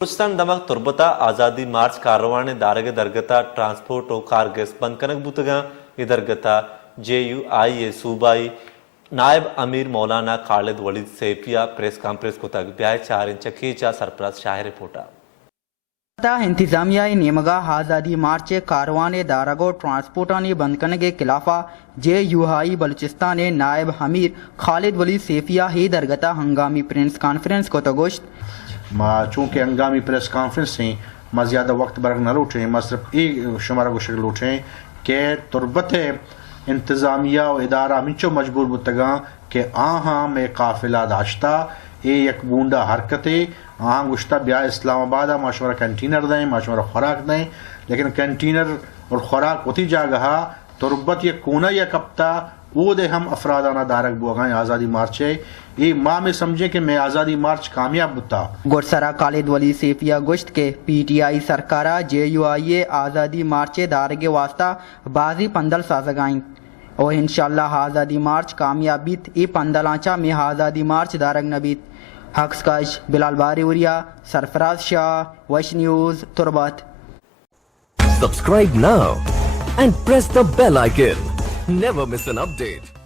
بلوچستان دماغ تربتا آزادی مارچ کاروانے دارگ درگتا ٹرانسپورٹ و کارگس بند کنک بوتگاں ادرگتا JUI صوبائی نائب امیر مولانا خالد ولید سیفیا پریس کانفرنس کو تک بیائے 4 انچ کیچا سرپرست شاہ رپورٹا انتظامیہ نیمگاہ آزادی مارچ کاروان دارگو ٹرانسپورٹانی بند کرنے کے خلاف JUI بلوچستان نائب امیر خالد ولید سیفیا ہی درگتا ہنگامی پریس کانفرنس کو تگوشت چونکہ ہنگامی پریس کانفرنس سے میں زیادہ وقت برق نہ لوٹیں، میں صرف ایک شمارہ کو شکل لوٹیں کہ تربت انتظامیہ و ادارہ منچو مجبور بتگاں کہ آہاں میں قافلہ داشتا اے یک بونڈا حرکتے آہاں گشتہ بیا اسلام آبادہ معاشرہ کنٹینر دیں، معاشرہ خوراک دیں، لیکن کنٹینر اور خوراک ہوتی جاگہا تربت یک کونا یک کپتا وہ دے ہم افرادانہ دارک بوگائیں آزادی مارچ ہے یہ ماں میں سمجھے کہ میں آزادی مارچ کامیاب بتا گرسرا خالد ولید سیفیا گشت کے PTI سرکارہ JUI آزادی مارچ دارگ واسطہ بازی پندل سازگائیں اور انشاءاللہ آزادی مارچ کامیاب بیت ای پندلانچہ میں آزادی مارچ دارگ نبیت حق سکاش بلال باری وریا سرفراز شاہ وش news Turbat Subscribe now and press the bell icon. Never miss an update.